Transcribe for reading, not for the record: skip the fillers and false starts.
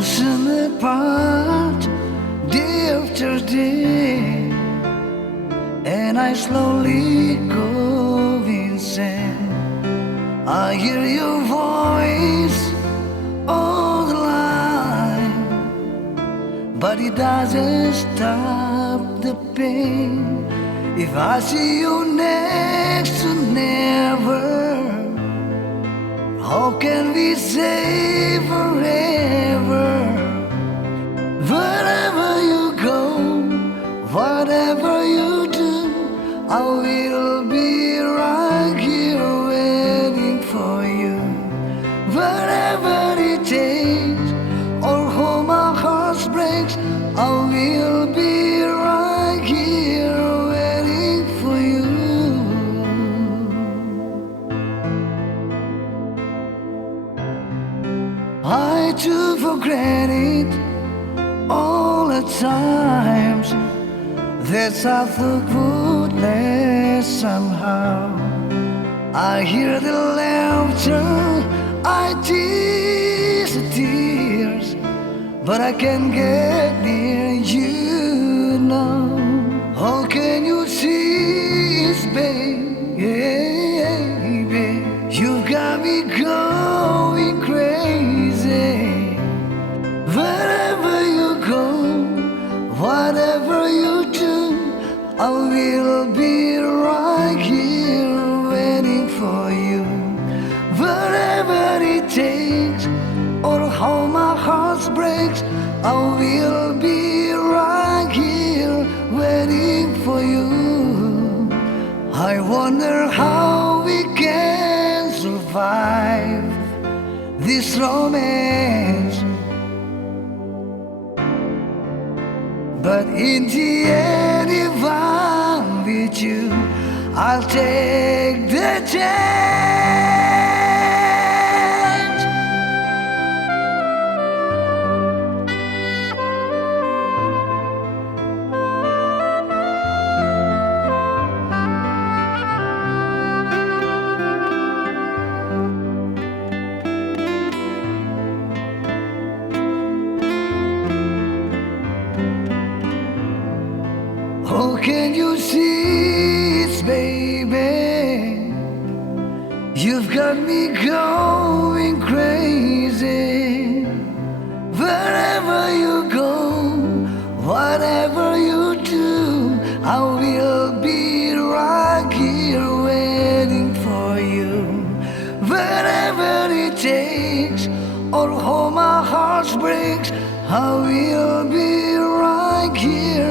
Losing apart day after day, and I slowly go insane. I hear your voice all the line, but it doesn't stop the pain. If I see you next to never, how can we say forever? Wherever you go, whatever you do, I will be right here waiting for you. Wherever it takes, or how my heart breaks, I will be right here waiting for you. I took for granted all the times that I thought would last somehow. I hear the laughter, I tease the tears, but I can't get near you now. How can you see this, baby? You got me going crazy. Wherever you go, whatever you do, I will be right here waiting for you. Wherever it takes, or how my heart breaks, I will be right here waiting for you. I wonder how we can survive this romance, but in the end, if I'm with you, I'll take the chance. How can you see it, baby? You've got me going crazy. Wherever you go, whatever you do, I will be right here waiting for you. Wherever it takes, or how my heart breaks, I will be right here